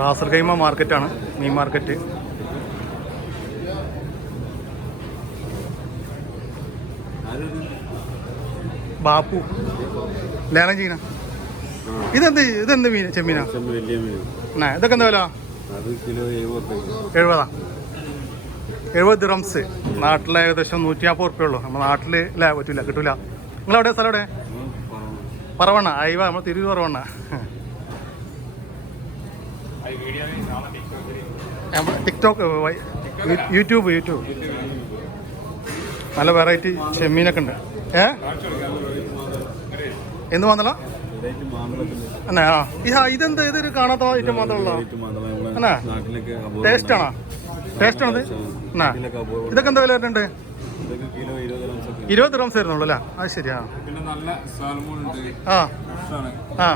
Ras al Khaimah മാർക്കറ്റാണ് മീൻ market. Bapu. ലേലം ചെയ്യണ. ഇതെന്ത് ഇതെന്ത് മീൻ ചെമ്മീനാ? ഇതൊക്കെ എന്താ വില? എഴുപതാ? എഴുപത് റംസ് നാട്ടിൽ ഏകദേശം നൂറ്റി നാൽപ്പത് റുപ്യ ഉള്ളൂ. നമ്മുടെ നാട്ടിൽ ഇല്ല പറ്റൂല കിട്ടൂല. നിങ്ങളെവിടെ സ്ഥലം എവിടെ? പറവണ്ണ. അയവ നമ്മൾ തിരൂർ പറവണ്ണ നമ്മൾ ടിക്ടോക്ക് യൂട്യൂബ് യൂട്യൂബ് നല്ല വെറൈറ്റി ചെമ്മീനൊക്കെ ഉണ്ട്. ഏ? എന്ന് വന്നല്ലോ എന്നാ ആ. ഇതെന്ത്? ഇതൊരു കാണാത്ത ഐറ്റം മാത്രമല്ല? നാട്ടിലൊക്കെ ടേസ്റ്റ് ആണോ ടേസ്റ്റ് ആണത് എന്നാ ഇതൊക്കെ എന്താ വില വരുന്നുണ്ട്? ഇരുപത് റംസ് വരുന്നുള്ളൂ അല്ലേ? അത് ശരിയാ. ആ.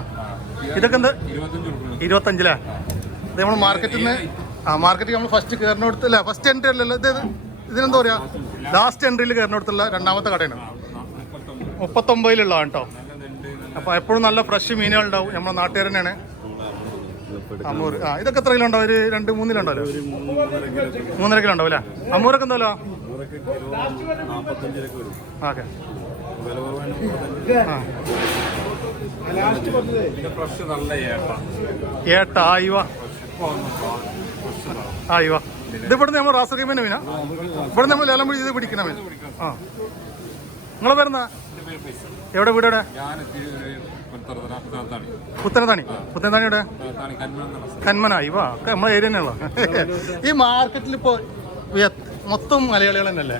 ഇതൊക്കെ എന്താ? ഇരുപത്തഞ്ചിലാ? ഇത് നമ്മൾ മാർക്കറ്റിൽ നിന്ന് ആ മാർക്കറ്റിൽ നമ്മൾ ഫസ്റ്റ് കയറിനടുത്തല്ല ഫസ്റ്റ് എൻട്രി അല്ലല്ലോ ഇത് ഇതിനെന്താ പറയാ? ലാസ്റ്റ് എൻട്രിയിൽ കയറിനടുത്തുള്ള രണ്ടാമത്തെ കടയാണ്. മുപ്പത്തൊമ്പതിലുള്ള കേട്ടോ അപ്പോൾ എപ്പോഴും നല്ല ഫ്രഷ് മീനുകൾ ഉണ്ടാവും നമ്മുടെ നാട്ടുകാർ തന്നെയാണ് അമ്മൂർ ആ ഇതൊക്കെ എത്ര കിലോ ഉണ്ടാവും? ഒരു രണ്ട് മൂന്നിലുണ്ടല്ലോ ഒരു മൂന്ന് മൂന്നര കിലോ ഉണ്ടാവും അല്ലേ? അമ്മൂരൊക്കെ വരും ഓക്കെ. ഏട്ട. ആയിവാ ആ ഇത് ഇവിടുന്ന് നമ്മൾ റാസകീമന്റെ മീനാ ഇവിടെ നമ്മൾ ലേലം പിടിച്ച് ഇത് പിടിക്കണ മീൻ ആ. നിങ്ങളെ വരുന്ന എവിടെ വീട് എവിടെ? പുത്തനത്താണി പുത്തനത്താണി എവിടെ? കന്മന. ഇവ ഒക്കെ നമ്മളെ ഏരിയ തന്നെയുള്ള ഈ മാർക്കറ്റിൽ ഇപ്പോൾ മൊത്തം മലയാളികൾ തന്നെയല്ലേ?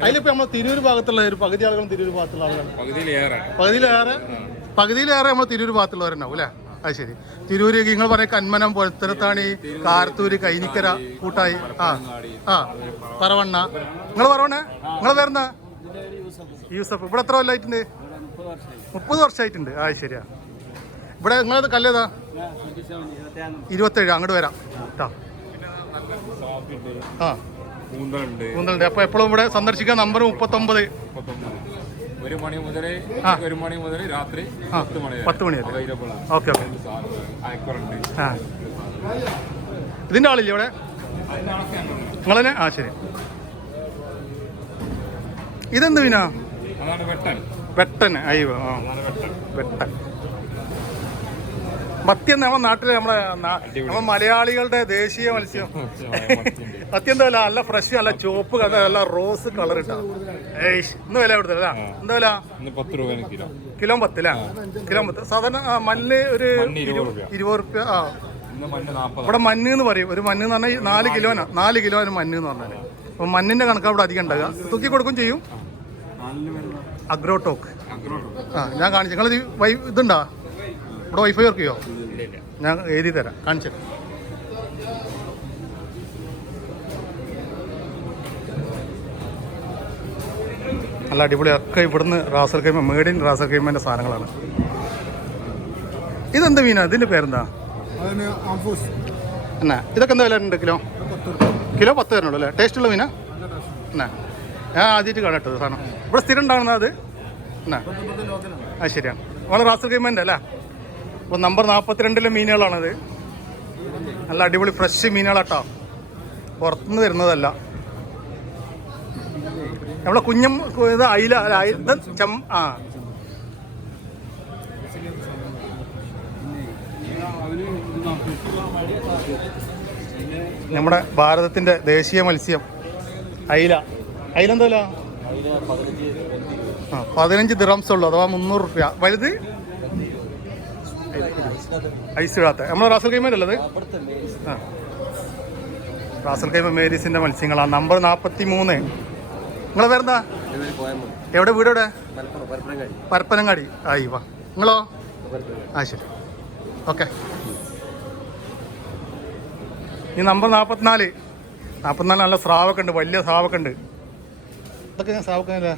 അതിലിപ്പോ നമ്മൾ തിരൂർ ഭാഗത്തുള്ള ഒരു പകുതി ആളുകളും തിരൂർ ഭാഗത്തുള്ള ആളുകളാണ് പകുതിയിലേറെ. പകുതിയിലേറെ പകുതിയിലേറെ നമ്മൾ തിരൂർ ഭാഗത്തുള്ളവരുണ്ടാവും അല്ലേ? അത് ശരി തിരൂര് നിങ്ങൾ പറഞ്ഞ കന്മനം പുറത്തരത്താണി കാരത്തൂര് കൈനിക്കര കൂട്ടായി. ആ ആ പറവണ്ണ. നിങ്ങൾ പറവണ്ണേ? നിങ്ങൾ വരുന്ന യൂസഫ്. ഇവിടെ എത്ര കൊല്ലമായിട്ടുണ്ട് മുപ്പത് വർഷമായിട്ടുണ്ട് ആ ശരിയാ. ഇവിടെ നിങ്ങളത് കല്ലേതാ ഇരുപത്തേഴ്. അങ്ങോട്ട് വരാം. കേട്ടോ ആ. കൂന്തലുണ്ട് അപ്പോൾ എപ്പോഴും ഇവിടെ സന്ദർശിക്കാൻ നമ്പർ മുപ്പത്തൊമ്പത്. ഒരു മണി മുതൽ ഒരു മണി മുതൽ രാത്രി പത്ത് മണി പത്ത് മണി അവൈലബിൾ ആണ്. Okay okay. ആ. ഇതിന്റെ ആളില്ലേ ഇവിടെ? നിങ്ങളെ ആ ശരി. ഇതെന്ത് വിനാ വെട്ടൻ. വെട്ടൻ. അയ്യോ ആ. വെട്ടൻ. എന്ന് നമ്മുടെ നാട്ടിലെ നമ്മുടെ നാ- മലയാളികളുടെ ദേശീയ മത്സ്യം. മത്യം എന്താ വില നല്ല ഫ്രഷ് നല്ല ചുവപ്പ് അല്ല നല്ല റോസ് കളർ ഇട്ടാ. ഏയ് ഇന്ന് വില കൊടുത്തല്ല എന്താ വില? ഇന്ന് പത്ത് രൂപ കിലോ. കിലോ പത്തില്ല കിലോ പത്ത്. സാധാരണ മല്ല് ഒരു ഇരുപത് രൂപ ഇരുപത് റുപ്യ ആ. ഇവിടെ മഞ്ഞ് എന്ന് പറയും. ഒരു മഞ്ഞ് എന്ന് പറഞ്ഞാൽ നാല് കിലോനാ. നാല് കിലോ മഞ്ഞ് എന്ന് പറഞ്ഞാൽ അപ്പൊ മഞ്ഞിന്റെ കണക്ക് അവിടെ അധികം ഉണ്ടാകുക തൂക്കി കൊടുക്കും ചെയ്യും. അഗ്രോ അഗ്രോടോക്ക് ആ ഞാൻ കാണിച്ചു. നിങ്ങൾ വൈ ഇതുണ്ടാ? ഇവിടെ വൈഫൈ വർക്ക് ചെയ്യോ? ഞാൻ എഴുതി തരാം കാണിച്ചു തരാം. നല്ല അടിപൊളി ഒക്കെ ഇവിടുന്ന് Ras al Khaimah made in Ras al കൈമന്റെ സാധനങ്ങളാണ്. ഇതെന്ത് മീനാ? ഇതിന്റെ പേരെന്താ? അതിന് ആംഫൂസ്. എന്നാ ഇതൊക്കെ എന്താ വില ഉണ്ട് കിലോ? കിലോ പത്ത് തരണുള്ളൂ അല്ലേ? ടേസ്റ്റ് ഉള്ള മീനാ? എന്നാ ഞാൻ ആദ്യമായിട്ട് കാണട്ടത് സാധനം. ഇവിടെ സ്ഥിരം ഉണ്ടാകുന്നത് അത്? എന്നാ അത് ശരിയാണ്. നമ്മൾ റാസൽ കൈമേന്റെ അല്ലേ? അപ്പോൾ നമ്പർ നാൽപ്പത്തിരണ്ടിലെ മീനുകളാണത്. നല്ല അടിപൊളി ഫ്രഷ് മീനുകളാട്ടോ. പുറത്തുനിന്ന് വരുന്നതല്ല. നമ്മളെ കുഞ്ഞം ഇത് അയില അയില ചം ആ. നമ്മുടെ ഭാരതത്തിന്റെ ദേശീയ മത്സ്യം അയില. അയില എന്താ വില? ആ പതിനഞ്ച് ദിറംസ് ഉള്ളൂ അഥവാ മുന്നൂറ് രൂപ വലുത്? ഐസ് ഇടാത്ത നമ്മളെ റാസൽ കൈമേലല്ലത് ആ. Ras al Khaimah മേരീസിന്റെ മത്സ്യങ്ങളാണ്. നമ്പർ നാൽപ്പത്തി മൂന്ന് നിങ്ങളെ പേരെന്താ? എവിടെ? വീട് എവിടെ? പരപ്പനങ്ങാടി. ആയി വാ. നിങ്ങളോ? ആ ശരി. ഓക്കെ. ഈ നമ്പർ നാൽപ്പത്തിനാല് നാൽപ്പത്തിനാല് നല്ല സ്രാവൊക്കെ ഉണ്ട്. വലിയ സ്രാവൊക്കെ ഉണ്ട്. ഇതൊക്കെ ഞാൻ സ്രാവൊക്കെ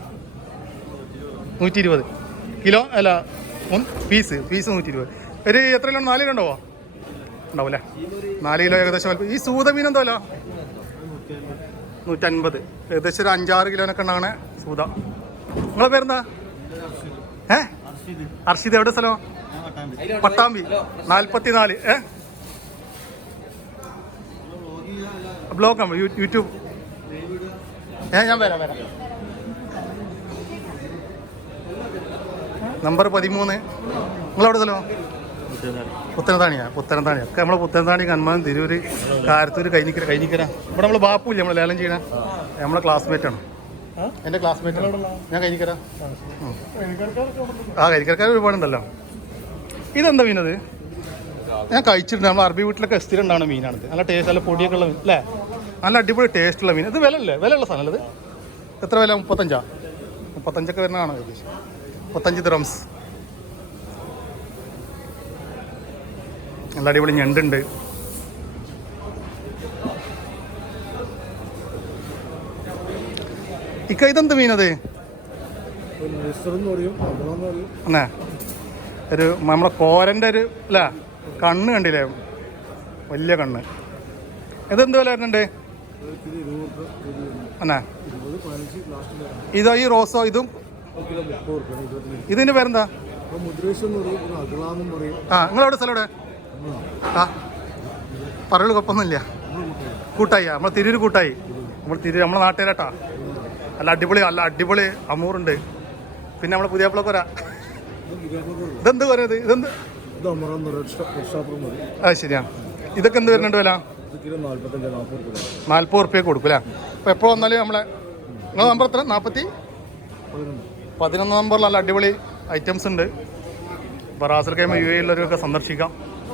നൂറ്റി ഇരുപത് കിലോ? അല്ല പീസ്. പീസ് നൂറ്റി ഇരുപത് ഒരു എത്ര കിലോ? നാല് കിലോ ഉണ്ടാവോ ഉണ്ടാവൂലേ നാല് കിലോ ഏകദേശം അല്പം ഈ സൂതമീൻ എന്തോലോ? നൂറ്റൻപത്. ഏകദേശം ഒരു അഞ്ചാറ് കിലോനൊക്കെ ഉണ്ടാകണേ സൂത. നിങ്ങളെ പേരെന്താ? ഏ? അർഷിദ്. എവിടെ സ്ഥലം? പട്ടാമ്പി. നാൽപ്പത്തി നാല് ഏ? ബ്ലോഗ് ആണ്? യൂട്യൂബ്. ഏ ഞാൻ വരാം വരാം. നമ്പർ പതിമൂന്ന്. നിങ്ങളെവിടെ സ്ഥലം? പുത്തനത്താണിയാ പുത്തനത്താണിയാ. ഒക്കെ നമ്മളെ പുത്തനത്താണി കന്മാൻ തിരൂര് കാരത്തൂര് കൈനിക്കര കൈനിക്കര. ഇവിടെ നമ്മളെ ബാപ്പുല്ലേ നമ്മളെ ലേലം ചെയ്യണ? നമ്മളെ ക്ലാസ്മേറ്റ് ആണ്. എന്റെ ക്ലാസ്മേറ്റ് ഞാൻ കൈനിക്കര. ആ കൈനിക്കരക്കാർ ഒരുപാടുണ്ടല്ലോ. ഇതെന്താ മീനത് ഞാൻ കഴിച്ചിട്ടുണ്ട്. നമ്മൾ അറബി വീട്ടിലൊക്കെ സ്ഥിരം ഉണ്ടാവുന്ന മീനാണിത്. നല്ല ടേസ്റ്റ് നല്ല പൊടിയൊക്കെ ഉള്ള മീൻ അല്ലേ? നല്ല അടിപൊളി ടേസ്റ്റ് ഉള്ള മീൻ. ഇത് വില അല്ലേ വില ഉള്ള സാധനം ഇത്? എത്ര വില? മുപ്പത്തഞ്ചാ? മുപ്പത്തഞ്ചൊക്കെ വരുന്നതാണ് ഏകദേശം? മുപ്പത്തഞ്ച് ദ്രംസ് നല്ല അടിപൊളി ഞണ്ടുണ്ട്. ഇക്ക ഇതെന്ത് മീനത്? എന്നാ ഒരു നമ്മുടെ കോരന്റെ ഒരു അല്ല കണ്ണ് കണ്ടില്ലേ? വലിയ കണ്ണ്. ഇതെന്ത് വില വരുന്നുണ്ട്? അന്നാ. ഇതോ ഈ റോസോ ഇതും? ഇതിന്റെ പേരെന്താ? ആ നിങ്ങളെവിടെ സ്ഥലം എവിടെ? പറയുള്ളൂ കുഴപ്പമൊന്നുമില്ല. കൂട്ടായി നമ്മൾ തിരൂര് കൂട്ടായി. നമ്മൾ തിരി നമ്മളെ നാട്ടിലേട്ടാ അല്ല അടിപൊളി അല്ല അടിപൊളി അമൂറുണ്ട്. പിന്നെ നമ്മളെ പുതിയ ബിരിയാണി ഇതെന്ത് പറയുന്നത് ഇതെന്ത്? അത് ശരിയാണ് ഇതൊക്കെ എന്ത് വരുന്നുണ്ട് വില? നാൽപ്പത് റുപ്യ കൊടുക്കും അല്ലേ? അപ്പോൾ എപ്പോൾ വന്നാലും നമ്മളെ നമ്പർ എത്ര? നാൽപ്പത്തി പതിനൊന്ന് നമ്പറിൽ നല്ല അടിപൊളി ഐറ്റംസ് ഉണ്ട്. അപ്പോൾ റാസൽ കൈമ യു എയിലുള്ളവരൊക്കെ സന്ദർശിക്കാം.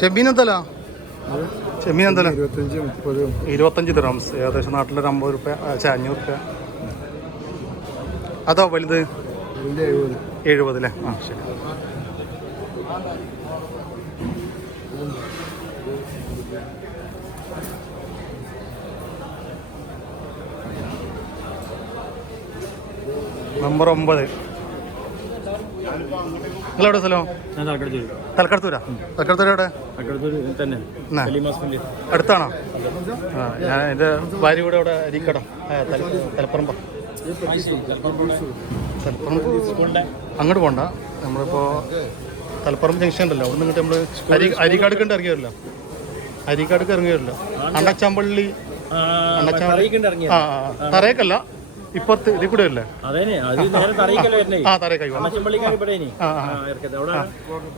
ഷെബീൻ എന്തല്ല ഷെബീൻ എന്തല്ല ഇരുപത്തഞ്ച് മുപ്പത്. ഇരുപത്തഞ്ച് ദിറംസ് ഏകദേശം നാട്ടിലൊരു അമ്പത് റുപ്യ ചേ അഞ്ഞൂറ് റുപ്യ. അതോ വലുത്? എഴുപത്. അല്ലേ ആ ശരി. നമ്പർ ഒമ്പത്. നിങ്ങളെവിടെ സ്ഥലം? ഞാൻ തലക്കടത്തൂരാ. തലക്കടത്തൂര്? എവിടെ? തന്നെ അടുത്താണോ? ആ ഞാൻ എന്റെ ഭാര്യ കൂടെ അവിടെ അരിക്കടം തലപ്പറമ്പ. തലപ്പറമ്പ് അങ്ങോട്ട് പോണ്ട. നമ്മളിപ്പോൾ തലപ്പറമ്പ് ജംഗ്ഷൻ ഉണ്ടല്ലോ. അവിടെ നിന്ന് നമ്മൾ അരി അരിക്കാട് കണ്ട് ഇറങ്ങി വരില്ല അരിക്കാട് ഇറങ്ങി വരില്ല അണ്ണച്ചാമ്പള്ളി ഇറങ്ങിയ ആ തറേക്കല്ല ഇപ്പുറത്ത് ഇതിൽ കൂടെ അല്ലേ? ആ അവിടെ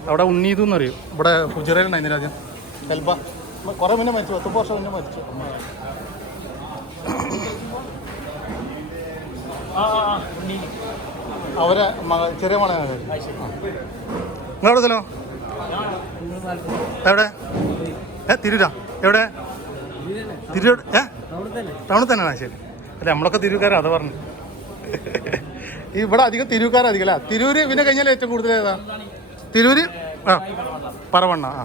അവിടെ ഉണ്ണീതു എന്നറിയും ഇവിടെ ഫുജറയിലുണ്ടായിരുന്നു രാജ്യം. കുറേ മുന്നേ മരിച്ചു പത്ത് വർഷം മുന്നേ മരിച്ചു. ആ ആ, ആ. അവരെ മക ചെറിയ മകളെ നിങ്ങളവിടെ സ്ഥലം? എവിടെ? ഏ തിരൂരാ? എവിടെ? തിരൂർ ഏ? ടൗണിൽ തന്നെയാണ് ശരി. അല്ല നമ്മളൊക്കെ തിരുവുകാരാ അത് പറഞ്ഞു. ഇവിടെ അധികം തിരുവുകാരാ അധികം അല്ല? തിരൂര് പിന്നെ കഴിഞ്ഞാൽ ഏറ്റവും കൂടുതൽ ഏതാ? തിരൂര്? ആ പറവണ്ണ ആ.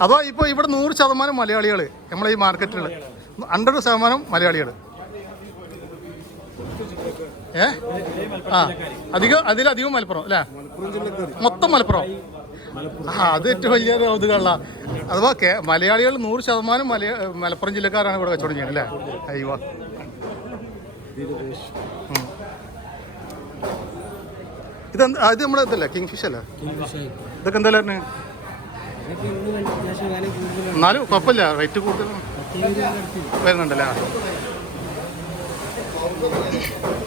അതോ ഇപ്പോൾ ഇവിടെ നൂറ് ശതമാനം മലയാളികൾ നമ്മളെ ഈ മാർക്കറ്റിൽ ഹൺഡ്രഡ് ശതമാനം മലയാളികൾ ഏ? ആ അധികം അതിലധികം മലപ്പുറം അല്ലേ? മൊത്തം മലപ്പുറം. അത് ഏറ്റവും വലിയ കൗതുകമുള്ള അഥവാ മലയാളികൾ നൂറ് ശതമാനം മലയ മലപ്പുറം ജില്ലക്കാരാണ് ഇവിടെ കച്ചവടം ചെയ്യുന്നത് അല്ലേ? അയ്യോ. ഇതെന്താ ഇത് നമ്മുടെ ഇതല്ലേ കിങ് ഫിഷ് അല്ലേ? ഇതൊക്കെ എന്താ പറഞ്ഞത് എന്നാലും കുഴപ്പമില്ല റേറ്റ് കൂടുതൽ. വരുന്നുണ്ടല്ലേ?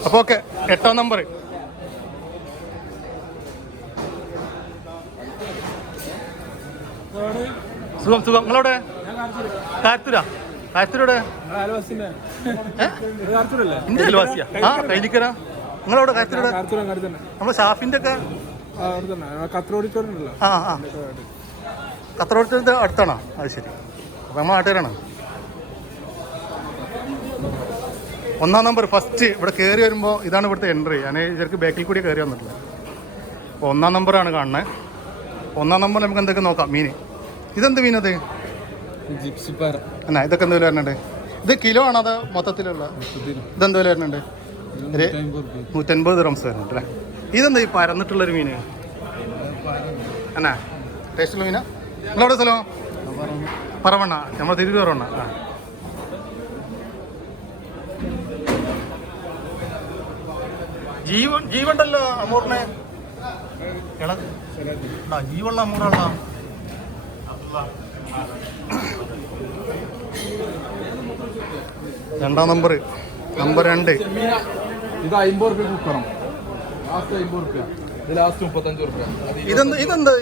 അപ്പോൾ ഓക്കെ എട്ടാം നമ്പർ സുഖം സുഖം. നിങ്ങളവിടെ? കാരത്തൂര? കാരത്തൂരോടെ? ഇന്ത്യ അയൽവാസിയാ? ആ കൈലിക്കര നിങ്ങളവിടെ കാരത്തൂരോടെ? നമ്മളെ ഷാഫിന്റെ ഒക്കെ? ആ ആ കത്തറോടത്തെ അടുത്താണോ? അത് ശരി. അപ്പൊ നമ്മൾ നാട്ടുകാരാണ്. ഒന്നാം നമ്പർ ഫസ്റ്റ് ഇവിടെ കയറി വരുമ്പോൾ ഇതാണ് ഇവിടുത്തെ എൻട്രി. ഞാൻ ഇവർക്ക് ബാക്കിൽ കൂടി കയറി വന്നിട്ടുള്ളത് അപ്പോൾ ഒന്നാം നമ്പറാണ് കാണുന്നത് ഒന്നാം നമ്പർ നമുക്ക് എന്തൊക്കെ നോക്കാം? മീൻ ഇതെന്ത് മീനത് ജിപ്സി എന്നാ ഇതൊക്കെ എന്ത് വില വരുന്നുണ്ട്? ഇത് കിലോ ആണോ അതോ മൊത്തത്തിലുള്ള? ഇതെന്ത് വില വരുന്നുണ്ട്? നൂറ്റൻപത് റംസ് വരുന്നുണ്ട് അല്ലേ? ഇതെന്താ ഈ പരന്നിട്ടുള്ളൊരു മീന് എന്നാ ടേസ്റ്റുള്ള മീനാ? നിങ്ങളോട് സ്ഥലം? പറവണ്ണ. നമ്മൾ തിരുവി പറവണ്ണ. ആ. ജീവൻ ജീവണ്ടല്ലോ അമൂറിനെ. ഇള ജീവുള്ള അമൂറുള്ള രണ്ടാം നമ്പർ നമ്പർ രണ്ട്. ഇത് അമ്പത് റുപ്യ കുക്കണം ലാസ്റ്റ് അമ്പത് റുപ്യ. ഇത് ലാസ്റ്റ് മുപ്പത്തഞ്ച് റുപ്യ. ഇതെന്ത് ഇതെന്ത്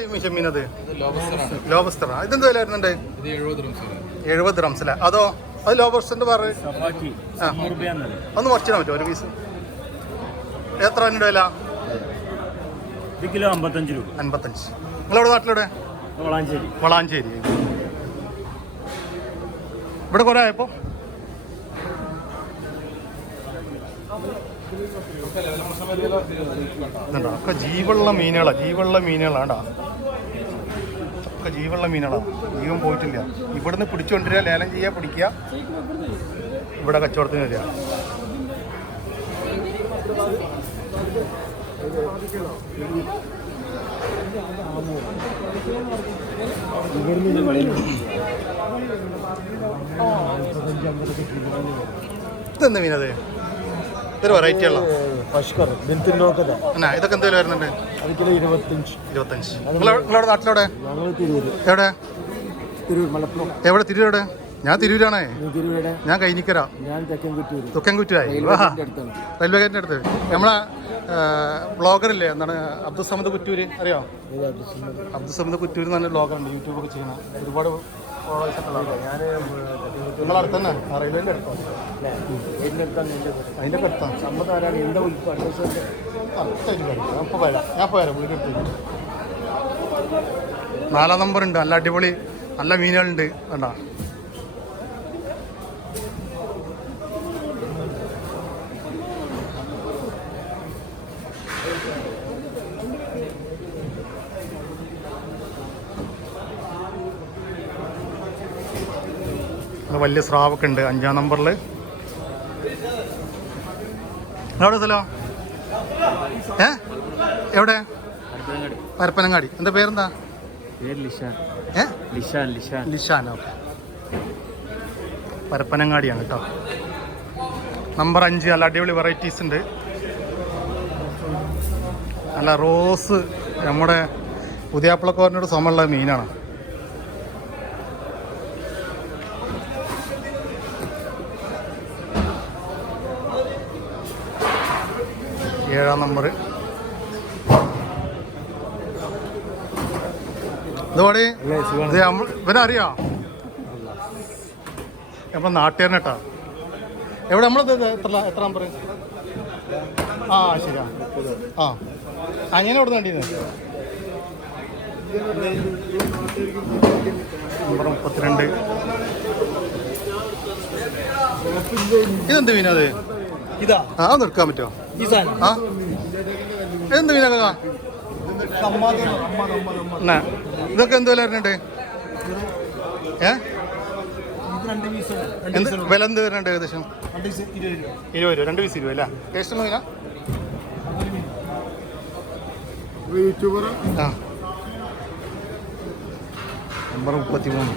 ലോബസ്റ്ററാണ്. ലോബസ്റ്റർ ഇതെന്ത് വില വരുന്നുണ്ട്? ഇത് എഴുപത് റംസ് എഴുപത് റംസിലെ അതോ അത് ലോബസ്റ്ററിന്റെ പറ രൂപ ഒന്ന് കുറച്ചിടാൻ പറ്റുമോ ഒരു പീസ് എത്ര അതിന്റെ വില? കിലോ അമ്പത്തഞ്ച് രൂപ. അമ്പത്തഞ്ച് നിങ്ങളെവിടെ? നാട്ടിലൂടെ വളാഞ്ചേരി. ഇവിടെ കൊറേ ആയപ്പോ? അതൊക്കെ ജീവുള്ള മീനുകളാ ജീവുള്ള മീനുകളാണ്ടാ ഒക്കെ ജീവുള്ള മീനുകളാ. ജീവൻ പോയിട്ടില്ല. ഇവിടുന്ന് പിടിച്ചുകൊണ്ടിരിക്കുക ലേലം ചെയ്യാ പിടിക്കുക. ഇവിടെ കച്ചവടത്തിന് വരിക. ഇതെന്ത് മീനത് ഇതൊരു വെറൈറ്റി ഉള്ള. പഷ്കർ ബിന്തിന്റെ നോക്കത എന്നാ ഇതൊക്കെ എന്തെങ്കിലും വരുന്നുണ്ട്? ഇരുപത്തഞ്ച്. നാട്ടിലെവിടെ? എവിടെ? തിരൂർ എവിടെ? ഞാൻ തിരൂരാണേ. ഞാൻ കൈനിക്കര. ഞാൻ തെക്കൻ കുറ്റൂര് തുക്കൻകുറ്റായി വാ. റെയിൽവേ ഗേറ്റിന്റെ അടുത്ത്. നമ്മളെ ബ്ലോഗറില്ലേ? എന്താണ് അബ്ദുൾ സമദ് കുറ്റൂര് അറിയോ? അബ്ദുൾ സമദ് കുറ്റൂര് എന്ന് പറഞ്ഞ ബ്ലോഗറുണ്ട് യൂട്യൂബൊക്കെ ചെയ്യുന്ന ഒരുപാട് ഫോളോവേഴ്സ് ഒക്കെ ഉള്ള ഞാൻ നിങ്ങളെ അടുത്ത് തന്നെ? ആ റെയിൽവേന്റെ അടുത്താണ് അതിന്റെ അടുത്താണ് സമ്മതം ആരാണ്? എന്താ ഉൽപ്പാദനം കറക്റ്റായിട്ട് കാര്യം ഞാൻ ഇപ്പോൾ വരാം ഞാൻ ഇപ്പോൾ വരാം നാലാം നമ്പർ ഉണ്ട് നല്ല അടിപൊളി നല്ല മീനുകളുണ്ട്. വേണ്ട ഇവിടെ വലിയ സ്രാവൊക്കെ ഉണ്ട്. അഞ്ചാം നമ്പറിൽ എവിടെ സ്ഥലം? ഏ? എവിടെ? പരപ്പനങ്ങാടി. എന്താ പേരെന്താ? പേര് ലിഷാൻ ഓക്കെ. പരപ്പനങ്ങാടിയാണ് കേട്ടോ. നമ്പർ അഞ്ച് നല്ല അടിപൊളി വെറൈറ്റീസ് ഉണ്ട്. നല്ല റോസ് നമ്മുടെ പുതിയാപ്പിളക്കോറിനോട് സമമുള്ള മീനാണ്. ഏഴാം നമ്പർ ഇതോടെ ഇത് നമ്മ- ഇവനെ അറിയോ നമ്മളെ നാട്ടുകാരനെട്ടാ. എവിടെ നമ്മളത് എത്ര എത്ര നമ്പർ ആ ശരിയാ. ആ. അങ്ങനെ എവിടെ കണ്ടിരുന്നത് നമ്പർ മുപ്പത്തിരണ്ട്. ഇതെന്ത് മീനാ അത്? ഇതാ. ആ നിർക്കാൻ പറ്റുമോ? ആ? എന്ത് മീനൊക്കെ ഇതൊക്കെ എന്ത് വില വരുന്നുണ്ട്? ഏ? എന്ത് വില എന്ത് വരുന്നുണ്ട് ഏകദേശം? ഇരുപത് രൂപ. രണ്ട് പീസ് ഇരുപത് അല്ലേ? ടേസ്റ്റ് മീനാ? യൂട്യൂബർ ആ. നമ്പർ മുപ്പത്തി മൂന്ന്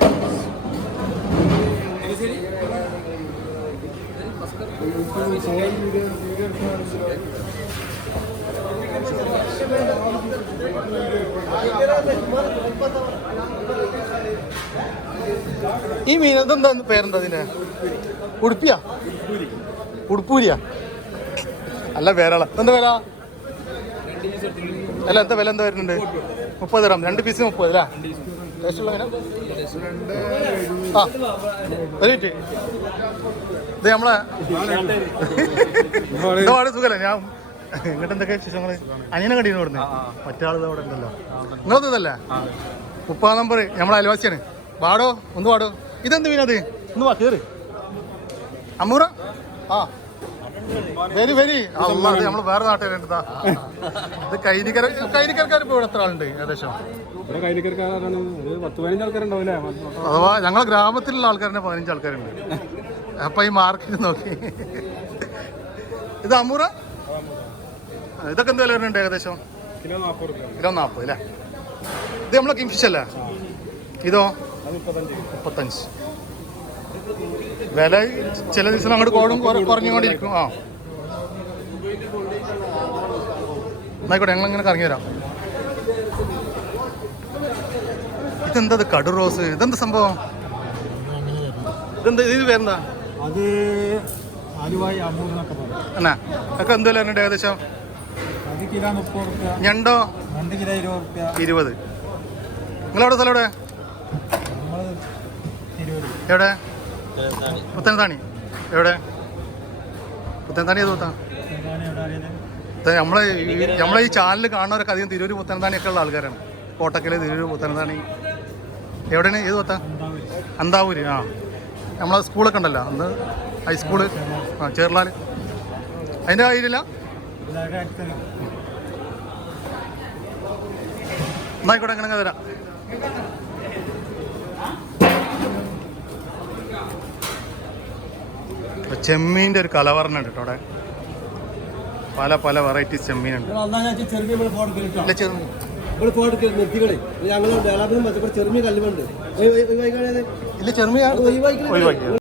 ഈ മീൻ ഇതെന്താ പേരെന്താ അതിന്? ഉടുപ്പിയാ? ഉടുപ്പൂരിയാ? അല്ല പേരാള എന്താ വില? അല്ല എന്താ വില എന്താ വരുന്നുണ്ട്? മുപ്പത് ഗ്രാം രണ്ട് പീസ് മുപ്പത് അല്ലേ? ആ ഒരു മിനിറ്റ്. ഇത് നമ്മളെ ഒരുപാട് സുഖമല്ലേ ഞാൻ ഇങ്ങോട്ട് എന്തൊക്കെ വിശേഷങ്ങൾ അനിയനെ കണ്ടീന്ന് കൊടുന്നേ മറ്റാൾ അവിടെ ഉണ്ടല്ലോ. നിങ്ങളത് ഇതല്ലേ? മുപ്പതാം നമ്പർ നമ്മളെ അയൽവാസിയാണ്. വാടോ ഒന്ന് വാടോ. ഇതെന്ത് മീനത് ഒന്ന് വാ കയറി അമ്മൂറ? ആ. വരി വരി. നമ്മൾ വേറെ നാട്ടുകാരുണ്ടാ ഇത്. കൈനിക്കര കൈനിക്കരക്കാർ ഇപ്പോൾ ഇവിടെ എത്ര ആളുണ്ട് ഏകദേശം? അഥവാ ഞങ്ങളെ ഗ്രാമത്തിലുള്ള ആൾക്കാരെ പതിനഞ്ച് ആൾക്കാരുണ്ട്. അപ്പൊ ഈ മാർക്കറ്റ് നോക്കി. ഇത് അമൂറ? ഇതൊക്കെ എന്ത് വില വരുന്നുണ്ട് ഏകദേശം? കിലോ നാൽപ്പത് അല്ലേ? ഇത് നമ്മളെ കിങ്ഫിഷ് അല്ലേ? ഇതോ? മുപ്പത്തഞ്ച്. വില ചില ദിവസം അങ്ങോട്ട് കോടും കുറ- കുറഞ്ഞുകൊണ്ടിരിക്കും. ആ. എന്നായിക്കോട്ടെ ഞങ്ങൾ ഇങ്ങനെ കറങ്ങി വരാം. ഇതെന്താ ഇത് കടു റോസ്? ഇതെന്താ സംഭവം? ഇതെന്താ ഇത് പേരെന്താ? അത് എന്നാ ഒക്കെ എന്ത് ഏകദേശം? ഞണ്ടോ? ഇരുപത് നിങ്ങളവിടെ സ്ഥലം എവിടെ? എവിടെ? പുത്തനത്താണി. എവിടെ? പുത്തനത്താണി ഏത് പുത്താ നമ്മളെ നമ്മളെ ഈ ചാനൽ കാണുന്നവരൊക്കെ അധികം തിരൂര് പുത്തനത്താണിയൊക്കെ ഉള്ള ആൾക്കാരാണ്. കോട്ടക്കൽ തിരൂര് പുത്തനത്താണി. എവിടെയാണ്? ഏത് പത്താ അന്താവൂര്. ആ. നമ്മളെ സ്കൂളൊക്കെ ഉണ്ടല്ലോ. അന്ന് ഹൈസ്കൂൾ ആ ചേർലാൽ അതിന്റെ കാര്യമില്ല? എന്നായിക്കോട്ടെ അങ്ങനെ തരാം ചെമ്മീന്റെ ഒരു കലവറനുണ്ട് കേട്ടോ അവിടെ. പല പല വെറൈറ്റീസ് ചെമ്മീനുണ്ട്. ഇല്ല ഇവിടെ പോയിട്ട് നിർത്തിക്കളെ ഞങ്ങൾ ഡെവലപ്മെന്റ് മറ്റേ ചെറുമീൻ കല്ലുമുണ്ട് ഇല്ല ചെറുമീൻ ഒഴിവാക്കി ഒഴിവാക്കി